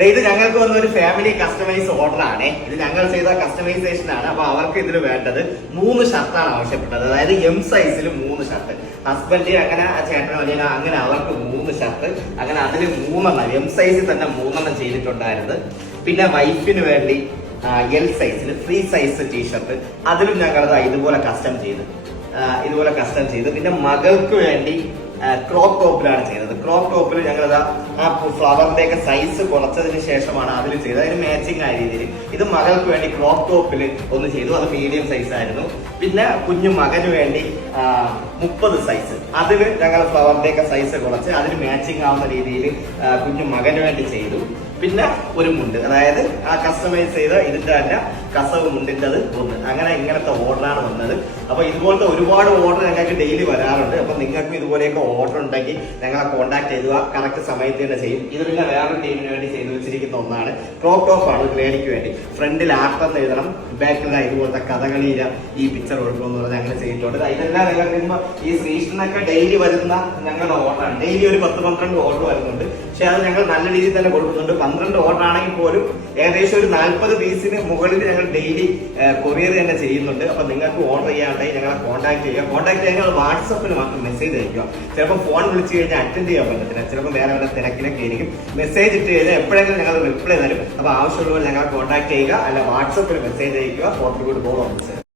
ഇത് ഞങ്ങൾക്ക് വന്ന ഒരു ഫാമിലി കസ്റ്റമൈസ് ഓർഡർ ആണ്. ഇത് ഞങ്ങൾ ചെയ്ത കസ്റ്റമൈസേഷൻ ആണ്. അപ്പൊ അവർക്ക് ഇതിൽ വേണ്ടത് 3 ഷർട്ടാണ് ആവശ്യപ്പെട്ടത്. അതായത് എം സൈസിൽ 3 ഷർട്ട്. ഹസ്ബൻഡ് അങ്ങനെ ചേട്ടൻ വലിയ അങ്ങനെ അവർക്ക് 3 ഷർട്ട്. അങ്ങനെ അതിൽ 3 എം സൈസിൽ തന്നെ 3 ചെയ്തിട്ടുണ്ടായിരുന്നത്. പിന്നെ വൈഫിന് വേണ്ടി എൽ സൈസിൽ ഫ്രീ സൈസ് ടീഷർട്ട് അതിലും ഞങ്ങളത് ഇതുപോലെ കസ്റ്റം ചെയ്ത് പിന്നെ മകൾക്ക് വേണ്ടി ക്രോപ്പ് ടോപ്പിലാണ് ചെയ്തത്. ക്രോപ്പ് ടോപ്പിൽ ഞങ്ങളത് ആ ഫ്ലവറിന്റെ ഒക്കെ സൈസ് കുറച്ചതിന് ശേഷമാണ് അതിൽ ചെയ്തത്. അതിന് മാച്ചിങ് ആയ രീതിയിൽ ഇത് മകൾക്ക് വേണ്ടി ക്രോപ്പ് ടോപ്പിൽ ഒന്ന് ചെയ്തു. അത് മീഡിയം സൈസ് ആയിരുന്നു. പിന്നെ കുഞ്ഞു മകന് വേണ്ടി 30 സൈസ് അതിൽ ഞങ്ങൾ ഫ്ലവറിന്റെ ഒക്കെ സൈസ് കുറച്ച് അതിന് മാച്ചിങ് ആവുന്ന രീതിയിൽ കുഞ്ഞു മകന് വേണ്ടി ചെയ്തു. പിന്നെ ഒരു മുണ്ട്, അതായത് ആ കസ്റ്റമൈസ് ചെയ്ത ഇതിന്റെ തന്നെ കസവ് മുണ്ടിൻ്റെത് ഒന്ന്. അങ്ങനെ ഇങ്ങനത്തെ ഓർഡറാണ് വന്നത്. അപ്പൊ ഇതുപോലത്തെ ഒരുപാട് ഓർഡർ ഞങ്ങൾക്ക് ഡെയിലി വരാറുണ്ട്. അപ്പൊ നിങ്ങൾക്കും ഇതുപോലെയൊക്കെ ഓർഡർ ഉണ്ടെങ്കിൽ ഞങ്ങളെ കോൺടാക്ട് ചെയ്യുക. കറക്റ്റ് സമയത്ത് തന്നെ ചെയ്യും. ഇത് പിന്നെ വേറൊരു ടീമിന് വേണ്ടി ചെയ്തു വെച്ചിരിക്കുന്ന ഒന്നാണ്. ക്രോപ്പ് ടോപ്പ് ആണ് ഒരു ലേഡിക്ക് വേണ്ടി. ഫ്രണ്ടിൽ ആർട്ടെന്ന് എഴുതണം, ബാക്കിൽ ഇതുപോലത്തെ കഥകളിയില ഈ പിക്ചർ കൊടുക്കുമെന്ന് പറഞ്ഞാൽ അങ്ങനെ ചെയ്തിട്ടുണ്ട്. ഇതെല്ലാം ഞങ്ങൾക്ക് ഈ ശ്രീകൃഷ്ണനൊക്കെ ഡെയിലി വരുന്ന ഞങ്ങളുടെ ഓർഡറാണ്. ഡെയിലി ഒരു 10-12 ഓർഡർ വരുന്നുണ്ട്. പക്ഷെ അത് ഞങ്ങൾ നല്ല രീതിയിൽ തന്നെ കൊടുക്കുന്നുണ്ട്. 12 ഓർഡർ ആണെങ്കിൽ പോലും ഏകദേശം ഒരു 40 പീസിന് മുകളിൽ ഞങ്ങൾ ഡെയിലി കൊറിയർ തന്നെ ചെയ്യുന്നുണ്ട്. അപ്പൊ നിങ്ങൾക്ക് ഓർഡർ ചെയ്യാണ്ടെങ്കിൽ ഞങ്ങളെ കോൺടാക്ട് ചെയ്യുക. കോൺടാക്ട് ചെയ്യാൻ വാട്സപ്പിൽ മാത്രം മെസ്സേജ് അയക്കുക. ചിലപ്പോൾ ഫോൺ വിളിച്ച് കഴിഞ്ഞാൽ അറ്റൻഡ് ചെയ്യാൻ പറ്റത്തില്ല. ചിലപ്പോൾ വേറെ വല്ല തിരക്കിലൊക്കെ ആയിരിക്കും. മെസ്സേജ് ഇട്ട് കഴിഞ്ഞാൽ എപ്പോഴെങ്കിലും ഞങ്ങൾ റിപ്ലൈ തരും. അപ്പൊ ആവശ്യമുള്ളവർ ഞങ്ങളെ കോൺടാക്ട് ചെയ്യുക. അല്ല വാട്സപ്പിൽ മെസ്സേജ് അയക്കുക. Fort good go officer.